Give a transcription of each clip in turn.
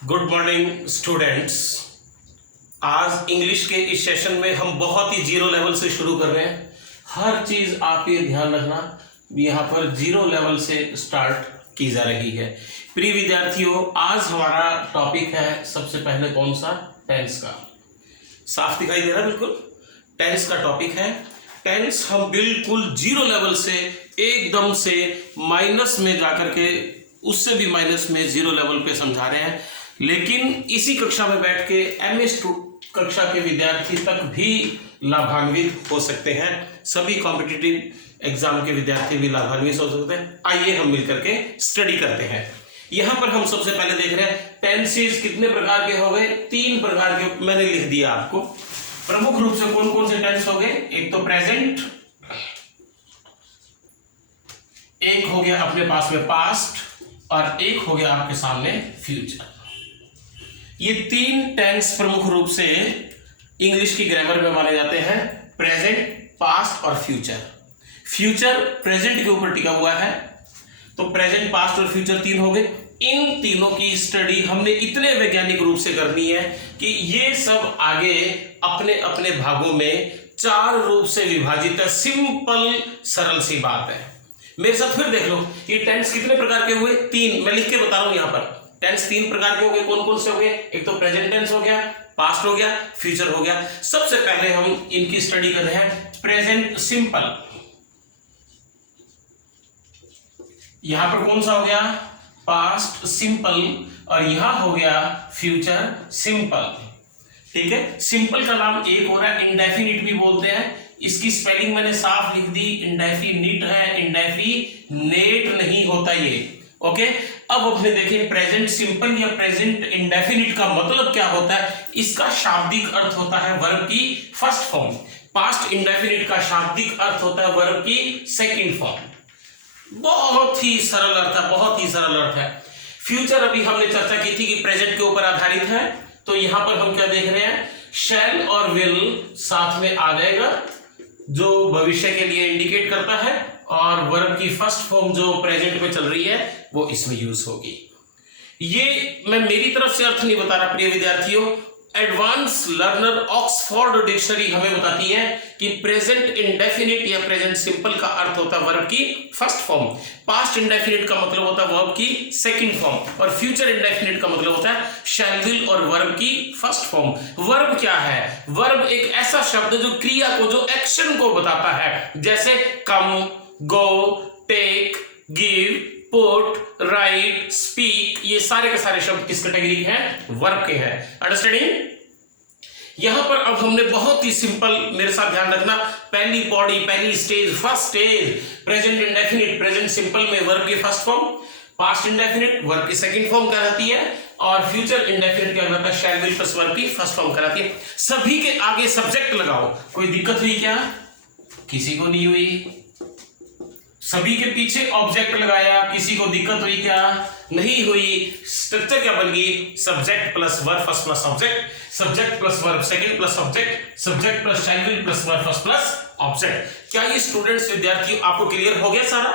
Good morning students. आज English के इस सेशन में हम बहुत ही जीरो लेवल से शुरू कर रहे हैं। हर चीज आप ये ध्यान रखना, यहाँ पर जीरो लेवल से स्टार्ट की जा रही है। प्रिय विद्यार्थियों, आज हमारा टॉपिक है सबसे पहले कौन सा? टेंस का। साफ दिखाई दे रहा है? बिल्कुल टेंस का टॉपिक है। टेंस हम बिल्कुल जीरो लेवल से एकदम से माइनस में जाकर के उससे भी माइनस में जीरो लेवल पे समझा रहे हैं, लेकिन इसी कक्षा में बैठ के MS कक्षा के विद्यार्थी तक भी लाभान्वित हो सकते हैं। सभी कॉम्पिटिटिव एग्जाम के विद्यार्थी भी लाभान्वित हो सकते हैं। आइए हम मिलकर के स्टडी करते हैं। यहां पर हम सबसे पहले देख रहे हैं टेंसेस कितने प्रकार के हो गए? 3 प्रकार के मैंने लिख दिया आपको। प्रमुख रूप से कौन कौन से टेंस हो गए? एक तो प्रेजेंट, एक हो गया अपने पास में पास्ट, और एक हो गया आपके सामने फ्यूचर। ये 3 टेंस प्रमुख रूप से इंग्लिश की ग्रामर में माने जाते हैं, प्रेजेंट, पास्ट और फ्यूचर। फ्यूचर प्रेजेंट के ऊपर टिका हुआ है, तो प्रेजेंट, पास्ट और फ्यूचर 3 हो गए। इन तीनों की स्टडी हमने इतने वैज्ञानिक रूप से करनी है कि ये सब आगे अपने अपने भागों में 4 रूप से विभाजित है। सिंपल सरल सी बात है। मेरे साथ फिर देख लो, ये टेंस कितने प्रकार के हुए? 3। मैं लिख के बता रहा हूं यहां पर। टेंस 3 प्रकार के हो गए। कौन कौन से हो गए? एक तो प्रेजेंट टेंस हो गया, पास्ट हो गया, फ्यूचर हो गया। सबसे पहले हम इनकी स्टडी कर रहे हैं प्रेजेंट सिंपल। यहां पर कौन सा हो गया? पास्ट सिंपल, और यहां हो गया फ्यूचर सिंपल। ठीक है। सिंपल का नाम एक हो रहा है इंडेफिनिट भी बोलते हैं। इसकी स्पेलिंग मैंने साफ लिख दी, इंडेफिनिट है, इंडेफिनेट नहीं होता ये। ओके। अब अपने देखिए प्रेजेंट सिंपल या प्रेजेंट इंडेफिनिट का मतलब क्या होता है? इसका शाब्दिक अर्थ होता है वर्ब की फर्स्ट फॉर्म। पास्ट इंडेफिनिट का शाब्दिक अर्थ होता है वर्ब की सेकंड फॉर्म। बहुत ही सरल अर्थ है, बहुत ही सरल अर्थ है। फ्यूचर अभी हमने चर्चा की थी कि प्रेजेंट के ऊपर आधारित है, तो यहां पर हम क्या देख रहे हैं? शैल और विल साथ में आ जाएगा, जो भविष्य के लिए इंडिकेट करता है, और वर्ब की फर्स्ट फॉर्म जो प्रेजेंट में चल रही है वो इसमें यूज होगी। ये मैं मेरी तरफ से अर्थ नहीं बता रहा प्रिय विद्यार्थियों। एडवांस लर्नर ऑक्सफोर्ड डिक्शनरी हमें बताती है कि प्रेजेंट इंडेफिनिट या प्रेजेंट सिंपल का अर्थ होता है वर्ब की फर्स्ट फॉर्म, पास्ट इंडेफिनिट का मतलब होता है वर्ब की सेकंड फॉर्म, और फ्यूचर इंडेफिनिट का मतलब होता है शैल विल और वर्ब की फर्स्ट फॉर्म। वर्ब क्या है? वर्ब एक ऐसा शब्द जो क्रिया को, जो एक्शन को बताता है, जैसे come, go, take, give, put, write, speak. ये सारे के सारे शब्द किस कैटेगरी के हैं? वर्ब के हैं। अंडरस्टैंडिंग? यहां पर अब हमने बहुत ही सिंपल, मेरे साथ ध्यान रखना, पहली पौड़ी, पहली stage, first stage, present indefinite present simple में वर्ब की first form, past indefinite verb की सेकंड फॉर्म कहलाती है, और फ्यूचर इंडेफिनिट क्या कहलाता है? शैल विल प्लस वर्ब की फर्स्ट फॉर्म कहलाती है। सभी के आगे सब्जेक्ट लगाओ। कोई दिक्कत हुई क्या? किसी को नहीं हुई। सभी के पीछे ऑब्जेक्ट लगाया, किसी को दिक्कत हुई क्या? नहीं हुई। स्ट्रक्चर क्या बन गई? Subject plus verb first plus object, subject plus verb second plus object, subject plus shall will plus verb first plus object. क्या ये स्टूडेंट्स, विद्यार्थियों, आपको क्लियर हो गया सारा?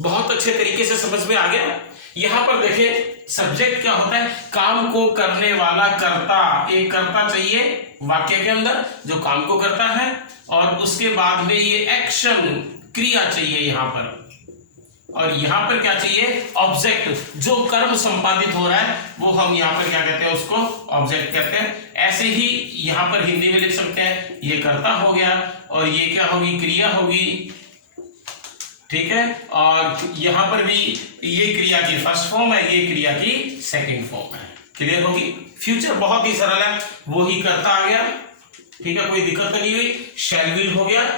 बहुत अच्छे तरीके से समझ में आ गया। यहां पर देखिए सब्जेक्ट क्या होता है? काम को करने वाला कर्ता। एक कर्ता चाहिए वाक्य के अंदर जो काम को करता है, और उसके बाद में ये एक्शन, क्रिया चाहिए यहां पर, और यहां पर क्या चाहिए? ऑब्जेक्ट। जो कर्म संपादित हो रहा है वो हम यहां पर क्या कहते हैं? उसको ऑब्जेक्ट कहते हैं। ऐसे ही यहां पर हिंदी में लिख सकते हैं, ये कर्ता हो गया, और ये क्या होगी? क्रिया होगी। ठीक है। और यहां पर भी ये क्रिया की फर्स्ट फॉर्म है, ये क्रिया की सेकंड फॉर्म है। क्लियर होगी? फ्यूचर बहुत ही सरल है, वो ही कर्ता आ गया। ठीक है, कोई दिक्कत नहीं हुई। शैल विल हो गया,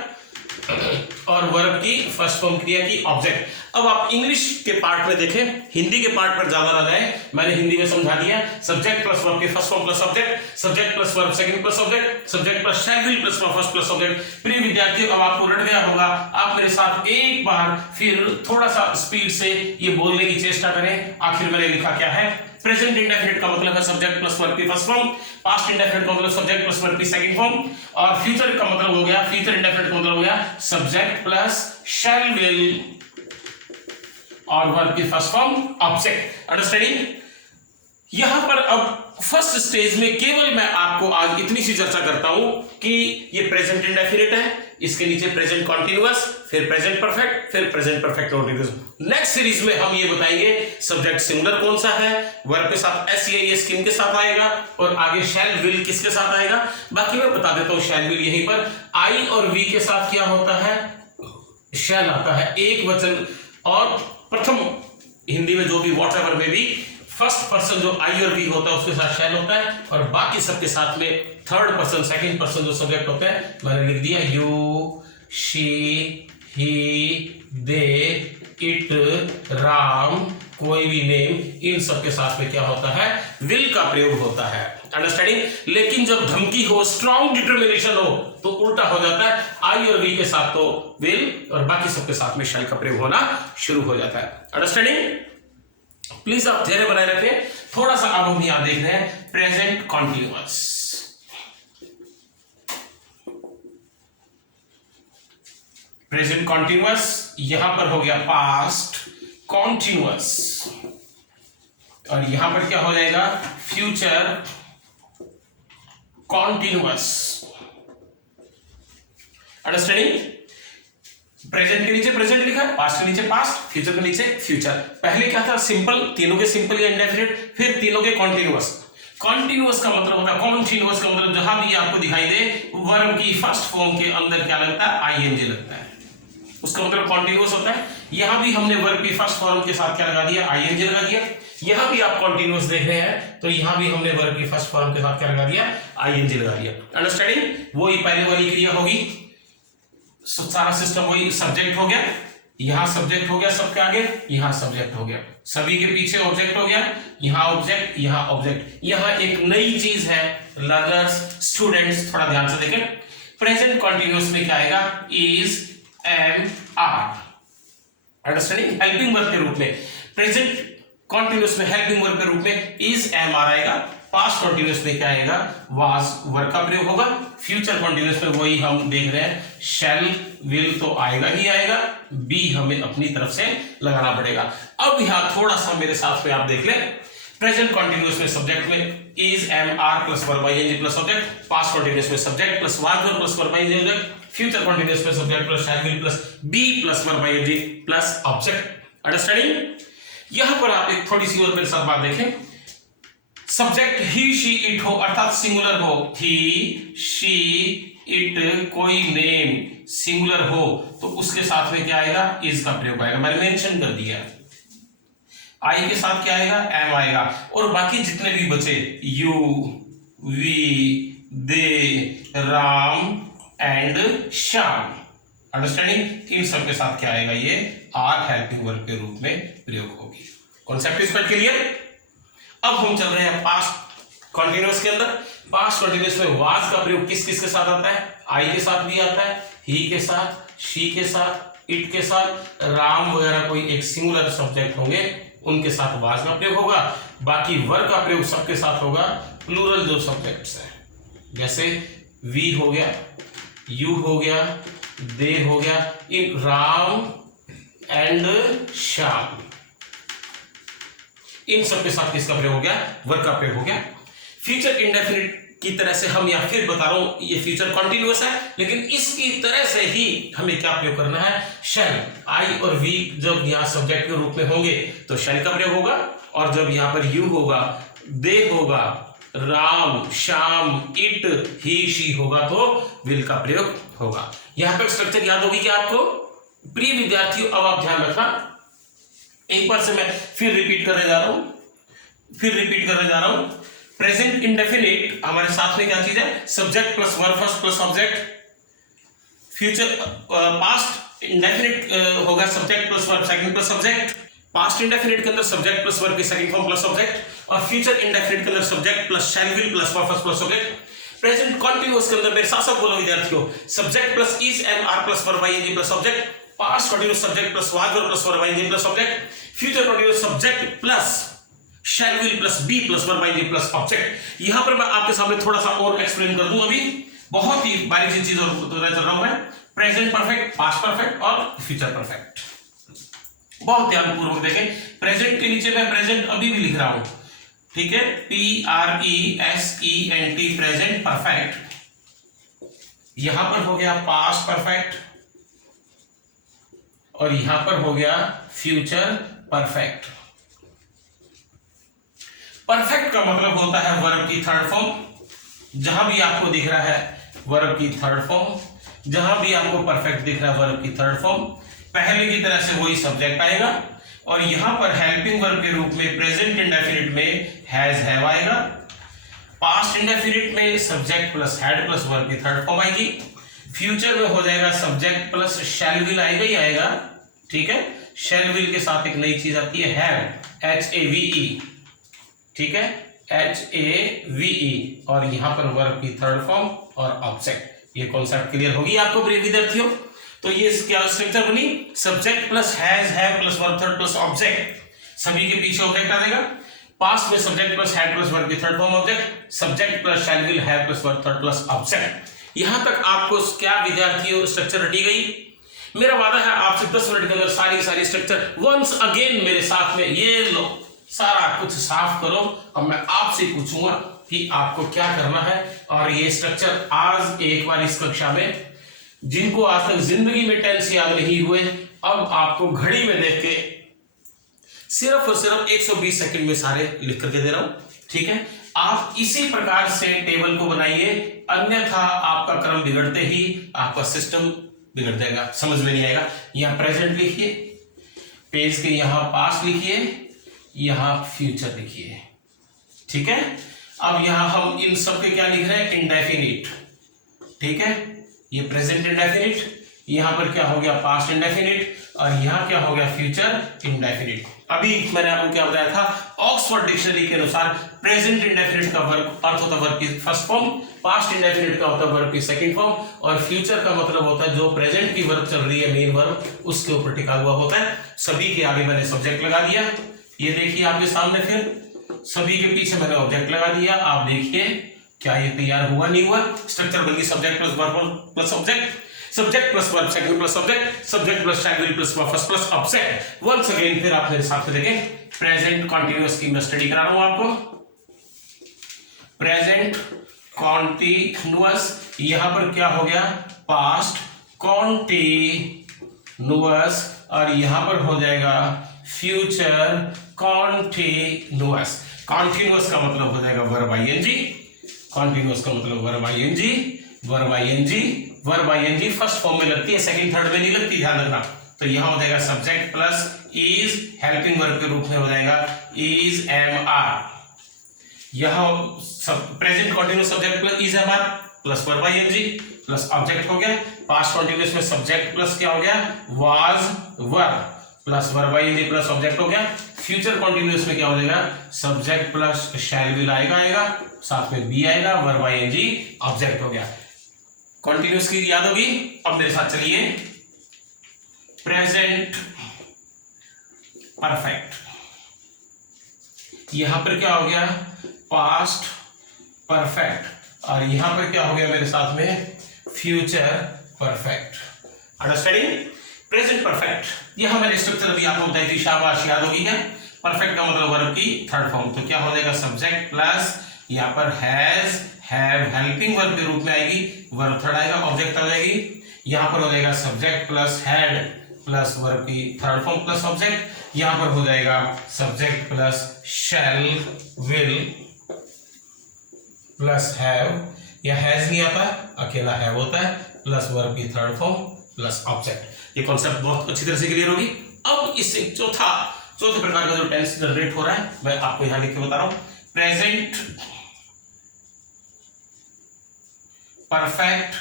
और वर्ब की फर्स्ट फॉर्म क्रिया की ऑब्जेक्ट। अब आप इंग्लिश के पार्ट में देखें, हिंदी के पार्ट पर ज्यादा ना जाए, मैंने हिंदी में समझा दिया। सब्जेक्ट प्लस वर्ब की first form plus object, subject plus verb second plus object, subject plus shall will plus verb first plus object. प्रिय विद्यार्थियों, अब आपको रट गया होगा। आप मेरे साथ एक बार फिर थोड़ा सा स्पीड से ये बोलने की चेष्टा करें, आखिर मैंने लिखा क्या है। प्रेजेंट इंडेफिनिट का मतलब है सब्जेक्ट प्लस वर्ब की फर्स्ट फॉर्म, पास्ट इंडेफिनिट का मतलब सब्जेक्ट प्लस वर्ब की सेकंड फॉर्म, और फ्यूचर का मतलब हो गया, फ्यूचर इंडेफिनिट का मतलब हो गया सब्जेक्ट प्लस शैल विल और वर्ब की फर्स्ट फॉर्म ऑब्जेक्ट। अंडरस्टैंडिंग? यहां पर अब फर्स्ट स्टेज में केवल मैं आपको आज इतनी सी चर्चा करता हूं कि ये प्रेजेंट इंडेफिनिट है, इसके नीचे प्रेजेंट कॉन्टिन्यूअस, फिर प्रेजेंट परफेक्ट, फिर present perfect continuous. Next series में हम ये बताएंगे सब्जेक्ट सिंगुलर कौन सा है, वर्ब के साथ एस या एस किन के साथ आएगा, और आगे शैल विल किसके साथ आएगा। बाकी मैं बता देता हूं शैल विल यहीं पर आई और वी के साथ क्या होता है, शैल आता है एक वचन, और प्रथम हिंदी में जो भी व्हाटएवर में भी फर्स्ट पर्सन जो आई और वी होता है उसके साथ शैल होता है, और बाकी सबके साथ में थर्ड पर्सन सेकंड पर्सन जो सब्जेक्ट होता है मैंने लिख दिया you, she, he, they, it, Ram, कोई भी नेम, इन सब के साथ में क्या होता है, विल का प्रयोग होता है। अंडरस्टैंडिंग। लेकिन जब धमकी हो, स्ट्रॉन्ग डिटरमिनेशन हो, तो उल्टा हो जाता है, आई और वी के साथ तो विल और बाकी सबके साथ में शैल का प्रयोग होना शुरू हो जाता है। अंडरस्टैंडिंग। प्लीज आप धैर्य बनाए रखें। थोड़ा सा अब हम यहां देख रहे हैं प्रेजेंट कॉन्टिन्यूअस। प्रेजेंट कॉन्टिन्यूअस यहां पर हो गया पास्ट कॉन्टिन्यूअस, और यहां पर क्या हो जाएगा, फ्यूचर कॉन्टिन्यूअस। अंडरस्टैंडिंग। प्रेजेंट के नीचे प्रेजेंट लिखा है, पास्ट के नीचे पास्ट, फ्यूचर के नीचे फ्यूचर। पहले क्या था, सिंपल, तीनों के सिंपल या इंडेफिनिट, फिर तीनों के कॉन्टिन्यूअस। कॉन्टिन्यूअस का मतलब होता है, कॉन्टिन्यूअस का मतलब जहां भी आपको दिखाई दे वर्ब की फर्स्ट फॉर्म के अंदर क्या लगता है, आईएनजी लगता है, उसका मतलब कॉन्टिन्यूअस होता है। यहां भी हमने वर्ब की फर्स्ट फॉर्म के साथ क्या लगा दिया, आईएनजी लगा दिया। यहां भी आप कॉन्टिन्यूअस देख रहे हैं, तो यहां भी हमने वर्ब की फर्स्ट फॉर्म के साथ क्या लगा दिया, आईएनजी लगा दिया। अंडरस्टैंडिंग। वही पहले वाली क्रिया होगी, सारा सिस्टम वही, सब्जेक्ट हो गया, यहां सब्जेक्ट हो गया सबके आगे, यहां सब्जेक्ट हो गया, सभी के पीछे ऑब्जेक्ट हो गया, यहां ऑब्जेक्ट, यहां ऑब्जेक्ट। यहां एक नई चीज है, लर्नर्स, स्टूडेंट्स, थोड़ा ध्यान से देखें। प्रेजेंट कॉन्टिन्यूअस में क्या आएगा, is, am, are. Understanding. Helping verb के रूप में प्रेजेंट कॉन्टिन्यूअस में हेल्पिंग वर्ब के रूप में इज, एम, आर आएगा। पास्ट कॉन्टिन्यूअस में क्या आएगा, वाज, वर्ब का प्रयोग होगा। फ्यूचर कॉन्टिन्यूअस में वही हम देख रहे हैं, शैल, विल तो आएगा ही आएगा, बी हमें अपनी तरफ से लगाना पड़ेगा। अब यहां थोड़ा सा मेरे साथ में आप देख ले, प्रेजेंट कॉन्टिन्यूअस में सब्जेक्ट में is, am, are plus verb ING plus object, past continuous में subject plus was plus verb ING object, future continuous में subject plus shall will plus be plus verb ING plus object. Understanding. यहां पर आप एक थोड़ी सी और मेरे साथ बात देखें, सब्जेक्ट ही, शी, इट हो अर्थात सिंगुलर हो, ही, शी, इट, कोई नेम सिंगुलर हो, तो उसके साथ में क्या आएगा, इज का प्रयोग आएगा। मैंने मेंशन कर दिया। आई के साथ क्या आएगा, एम आएगा, और बाकी जितने भी बचे, you, we, they, Ram and Shyam. Understanding. इन सब के साथ क्या आएगा, ये आर हेल्पिंग वर्ब के रूप में प्रयोग होगी। Concept is clear. अब हम चल रहे हैं पास्ट कॉन्टिन्यूअस के अंदर। पास्ट कॉन्टिन्यूअस में वाज का प्रयोग किस किस के साथ आता है, आई के साथ भी आता है, ही के साथ, शी के साथ, इट के साथ, राम वगैरह कोई एक सिंगुलर सब्जेक्ट होंगे उनके साथ वाज का प्रयोग होगा। बाकी वर्ब का प्रयोग सबके साथ होगा, प्लूरल जो सब्जेक्ट्स हैं, जैसे वी हो गया, यू हो गया, दे हो गया, इन राम एंड श्याम, इन सब के साथ किसका प्रयोग हो गया, वर्ब का प्रयोग हो गया। फ्यूचर इंडेफिनिट की तरह से हम यहां फिर बता रहा हूं, ये फ्यूचर कॉन्टिन्यूअस है, लेकिन इसकी तरह से ही हमें क्या प्रयोग करना है, शैल। आई और वी जब यहां सब्जेक्ट के रूप में होंगे तो शैल का प्रयोग होगा, और जब यहां पर यू होगा, दे होगा, Ram, Shyam, it, he, she होगा तो विल का प्रयोग होगा। यहां पर स्ट्रक्चर याद होगी क्या आपको? प्रिय विद्यार्थियों, अब आप ध्यान रखना, एक बार से मैं फिर रिपीट करने जा रहा हूं। प्रेजेंट इंडेफिनिट हमारे साथ में क्या चीज है, subject plus verb first plus object. Future past indefinite होगा subject plus verb second plus object. Past indefinite के अंदर सब्जेक्ट प्लस वर्ब की सेकंड फॉर्म प्लस ऑब्जेक्ट, और फ्यूचर इंडेफिनिट के अंदर subject plus shall will plus verb first plus object. Present continuous के अंदर मेरे साथ साथ बोलो विद्यार्थियों, subject plus is, am, are plus verb ING plus object. Past continuous subject plus was verb plus verb ING plus object. Future continuous subject plus shall will plus be plus verb ING plus object. यहां पर मैं आपके सामने थोड़ा सा और explain कर दूं, अभी बहुत ही बारीक सी चीज और चल रहा हूं मैं। प्रेजेंट परफेक्ट, पास्ट परफेक्ट और फ्यूचर परफेक्ट। बहुत ध्यानपूर्वक देखें, प्रेजेंट के नीचे मैं प्रेजेंट अभी भी लिख रहा हूं, ठीक है, PRESENT प्रेजेंट परफेक्ट, यहां पर हो गया पास्ट परफेक्ट और यहां पर हो गया फ्यूचर परफेक्ट। परफेक्ट का मतलब होता है वर्ब की थर्ड फॉर्म, जहां भी आपको दिख रहा है वर्ब की थर्ड फॉर्म, जहां भी आपको परफेक्ट दिख रहा है वर्ब की थर्ड फॉर्म, पहले की तरह से वही सब्जेक्ट आएगा और यहां पर हेल्पिंग वर्ब के रूप में प्रेजेंट इंडेफिनिट में हैज हैव आएगा, पास्ट इंडेफिनिट में subject plus had plus verb की थर्ड फॉर्म आएगी, फ्यूचर में हो जाएगा सब्जेक्ट प्लस शैल विल आएगा ही आएगा, ठीक है, शैल विल के साथ एक नई चीज आती है हैव, HAVE, ठीक है, HAVE, और यहां पर वर्ब की थर्ड फॉर्म और ऑब्जेक्ट। ये कॉन्सेप्ट क्लियर होगी आपको प्रिय विद्यार्थियों? तो ये क्या स्ट्रक्चर बनी, subject plus has have plus verb third plus object, सभी के पीछे ऑब्जेक्ट आ जाएगा, पास्ट में subject plus had plus verb की third form object, subject plus shall will have plus verb third plus object. यहां तक आपको क्या विद्यार्थियों स्ट्रक्चर रटी गई? मेरा वादा है आपसे 10 मिनट के अंदर सारी स्ट्रक्चर वंस अगेन मेरे साथ में ये लो सारा कुछ साफ करो। अब मैं आपसे पूछूंगा कि आपको क्या करना है, और ये स्ट्रक्चर आज एक बार इस कक्षा में, जिनको आज तक जिंदगी में टेंस याद नहीं हुए, अब आपको घड़ी में देख के सिर्फ और सिर्फ 120 सेकंड में सारे लिख करके दे रहा हूं, ठीक है। आप इसी प्रकार से टेबल को बनाइए, अन्यथा आपका क्रम बिगड़ते ही आपका सिस्टम बिगड़ जाएगा, समझ में नहीं आएगा। यहां प्रेजेंट लिखिए, पेज के यहां पास्ट लिखिए, यहां फ्यूचर लिखिए, ठीक है। अब यहां हम इन सब के क्या लिख रहे हैं, इंडेफिनिट, ठीक है, ये प्रेजेंट इंडेफिनिट, यहां पर क्या हो गया पास्ट इंडेफिनिट, और यहां क्या हो गया फ्यूचर इंडेफिनिट। अभी मैंने आपको क्या बताया था, ऑक्सफोर्ड डिक्शनरी के अनुसार प्रेजेंट इंडेफिनिट का वर्ब अर्थ होता है वर्ब की फर्स्ट फॉर्म, पास्ट इंडेफिनिट का होता है वर्ब की सेकंड फॉर्म, और फ्यूचर का मतलब होता है जो प्रेजेंट की वर्ब चल रही है मेन वर्ब उसके ऊपर टिका हुआ होता है। सभी के आगे मैंने सब्जेक्ट लगा दिया, ये देखिए आपके सामने, फिर सभी के पीछे मैंने ऑब्जेक्ट लगा दिया। आप देखिए क्या ये तैयार हुआ नहीं हुआ, स्ट्रक्चर बन गई subject plus verb plus object, subject plus verb second plus subject, subject plus shall will plus verb first plus object. Once again फिर आप मेरे साथ में देखें, प्रेजेंट कॉन्टिन्यूअस की मैं स्टडी करा रहा हूं आपको। प्रेजेंट कॉन्टिन्यूअस, यहां पर क्या हो गया पास्ट कॉन्टिन्यूअस, और यहां पर हो जाएगा फ्यूचर कॉन्टिन्यूअस। कॉन्टिन्यूअस का मतलब हो जाएगा वर्ब आईएनजी, कॉन्टिन्यूअस का मतलब verb ING, verb ING, verb ING first form में लगती है, सेकंड थर्ड में नहीं लगती, ध्यान रखना। तो यहां हो जाएगा subject plus is, helping verb के रूप में हो जाएगा इज एम आर, यहां present continuous subject plus is am are plus verb ING plus object हो गया। पास्ट कॉन्टिन्यूअस में सब्जेक्ट प्लस क्या हो गया was verb plus verb ING plus object हो गया। फ्यूचर कॉन्टिन्यूअस में क्या हो जाएगा सब्जेक्ट प्लस शैल विल आएगा, साथ में बी आएगा, वर्ब आईएनजी ऑब्जेक्ट हो गया। कॉन्टिन्यूअस की याद होगी। अब मेरे साथ चलिए, प्रेजेंट परफेक्ट, यहां पर क्या हो गया पास्ट परफेक्ट, और यहां पर क्या हो गया मेरे साथ में future perfect. Understanding? Present perfect, यहां मैंने स्ट्रक्चर अभी आपको बताई थी, शाबाश याद होगी क्या। परफेक्ट का मतलब वर्ब की थर्ड फॉर्म, तो क्या हो जाएगा सब्जेक्ट प्लस यहां पर हैज हैव हेल्पिंग वर्ब के रूप में आएगी, वर्ब थर्ड आएगा, ऑब्जेक्ट आ जाएगी। यहां पर हो जाएगा subject plus had plus verb की थर्ड फॉर्म प्लस ऑब्जेक्ट, यहां पर हो जाएगा subject plus shall will plus have, या हैज नहीं आता, अकेला हैव होता है, प्लस वर्ब की थर्ड फॉर्म प्लस ऑब्जेक्ट। ये कॉन्सेप्ट बहुत अच्छी तरह से क्लियर होगी। अब इससे चौथे प्रकार का जो टेंस जनरेट हो रहा है मैं आपको यहां लिख के बता रहा हूं, प्रेजेंट परफेक्ट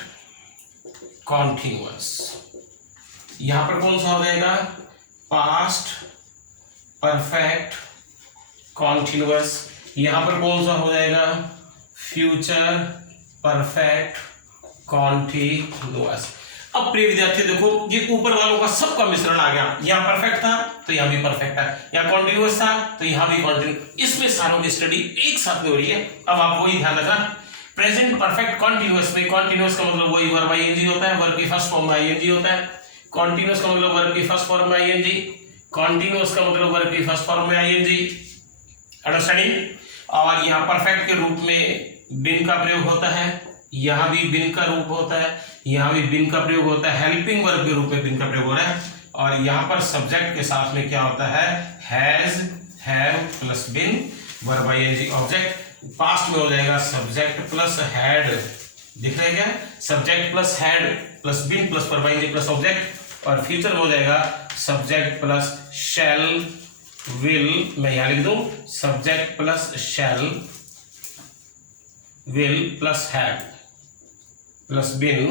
कॉन्टिन्यूअस। यहां पर कौन सा हो जाएगा पास्ट परफेक्ट कॉन्टिन्यूअस, यहां पर कौन सा हो जाएगा फ्यूचर परफेक्ट कॉन्टिन्यूअस। अब प्रिय विद्यार्थी देखो, ये ऊपर वालों का सबका मिश्रण आ गया, यहां परफेक्ट था तो यहां भी परफेक्ट है, यहां कॉन्टिन्यूअस था तो यहां भी कॉन्टिन्यूअस, इसमें सारों की स्टडी एक साथ में हो रही है। अब आप वही ध्यान रखना, प्रेजेंट परफेक्ट कॉन्टिन्यूअस में कॉन्टिन्यूअस का मतलब वही वर्ब आईएनजी होता है, वर्ब की फर्स्ट फॉर्म में आईएनजी होता है। कॉन्टिन्यूअस का मतलब वर्ब की फर्स्ट फॉर्म में आईएनजी, कॉन्टिन्यूअस का मतलब वर्ब की फर्स्ट फॉर्म में आईएनजी। अंडरस्टैंडिंग? और यहाँ परफेक्ट के रूप में बिन का प्रयोग होता है, यहाँ भी बिन का रूप होता है, यहाँ भी बिन का प्रयोग होता है, हेल्पिंग वर्ब के रूप में बिन का प्रयोग हो रहा है। और यहाँ पर सब्जेक्ट के साथ में क्या होता है, has, have plus been, verb ING object. Past में हो जाएगा सब्जेक्ट प्लस हैड, दिख रहा है क्या, subject plus had plus been plus verb ING plus object. और फ्यूचर में हो जाएगा सब्जेक्ट प्लस शैल विल, मैं यहां लिख दूं subject plus shall will plus had plus been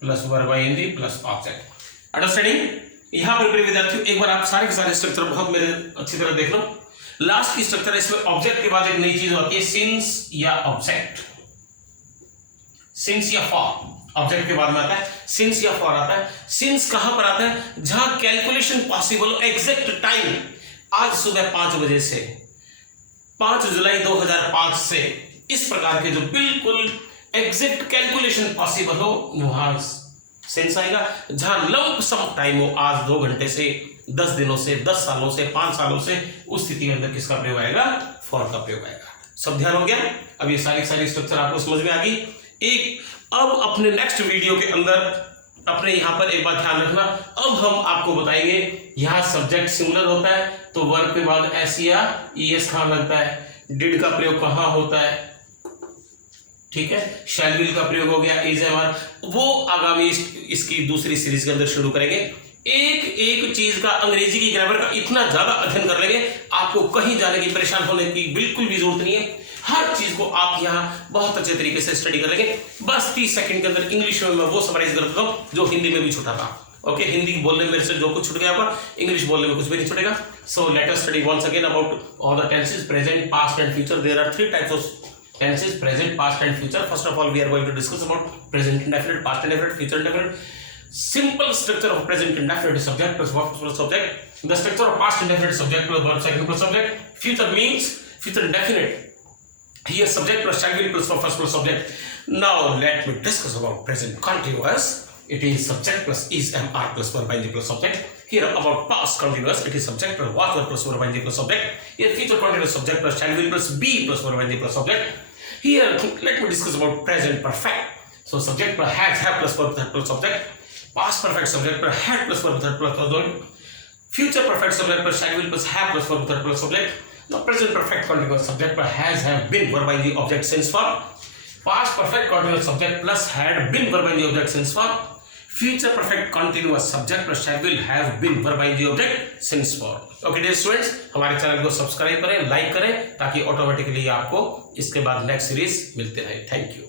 plus verb ING plus object. Understanding? यहां पर प्रिय विद्यार्थियों एक बार आप सारे के सारे स्ट्रक्चर बहुत मेरे अच्छी तरह देख लो। लास्ट की स्ट्रक्चर है, इसमें ऑब्जेक्ट के बाद एक नई चीज होती है सिंस या ऑब्जेक्ट, सिंस या फॉर। ऑब्जेक्ट के बाद में आता है सिंस या फॉर आता है। सिंस कहां पर आता है, जहां कैलकुलेशन पॉसिबल हो, एग्जैक्ट टाइम आज सुबह 5 बजे से 5 जुलाई 2005 से इस प्रकार के जो बिल्कुल एग्जैक्ट कैलकुलेशन पॉसिबल हो वहां सेंस आएगा। जहां लंप सम टाइम हो, आज 2 घंटे से 10 दिनों से 10 सालों से 5 सालों से, उस स्थिति के अंदर किसका प्रयोग आएगा, फॉर का प्रयोग आएगा। सब ध्यान हो गया? अब ये सारी स्ट्रक्चर आपको समझ में आ गई। एक अब अपने नेक्स्ट वीडियो के अंदर अपने यहाँ पर एक बात ध्यान रखना, अब हम आपको बताएंगे यहाँ सब्जेक्ट सिंगुलर होता है तो वर्ब के बाद एस या ईएस कहां लगता है, डिड का प्रयोग कहां होता है, ठीक है, शैल विल का प्रयोग हो गया, इज एवर, वो आगामी इसकी दूसरी सीरीज के अंदर शुरू करेंगे। एक एक चीज का अंग्रेजी की ग्रामर का इतना ज्यादा अध्ययन कर लेंगे, आपको कहीं जाने की परेशान होने की बिल्कुल भी जरूरत नहीं है। हर चीज को आप यहाँ बहुत अच्छे तरीके से स्टडी कर लेंगे। बस 30 सेकंड के अंदर इंग्लिश में मैं वो समराइज कर देता हूँ जो हिंदी में भी छूटा था। ओके, हिंदी बोलने में मेरे से जो कुछ छूट गया होगा, इंग्लिश बोलने में कुछ भी नहीं छूटेगा। So let us study once again about all the tenses, present, past and future. There are 3 types of tenses, present, past and future. First of all, we are going to discuss about present indefinite, past indefinite, future indefinite. Simple structure of present indefinite is subject plus verb plus subject. The structure of past indefinite subject plus verb second plus subject. Future means future indefinite. Here subject plus shall will plus verb first plus subject. Now let me discuss about present continuous. It is subject plus is am are plus verb ing plus subject. Here about past continuous, it is subject plus was verb plus verb ing plus subject. Here future continuous, subject plus shall will plus be plus verb ing plus subject. Here let me discuss about present perfect. So subject plus has, have plus verb plus subject. Past perfect, subject plus had plus verb plus subject. Future perfect, subject plus shall will plus have plus verb plus subject. Now present perfect continuous, subject plus has, have, been verb ing object since for. Past perfect continuous, subject plus had, been verb ing object since for. Future perfect continuous, subject plus shall will have, been verb ing object since for. Okay dear students, हमारे channel को subscribe करें, like करें, ताकि automatically आपको इसके बाद next series मिलते रहे। Thank you.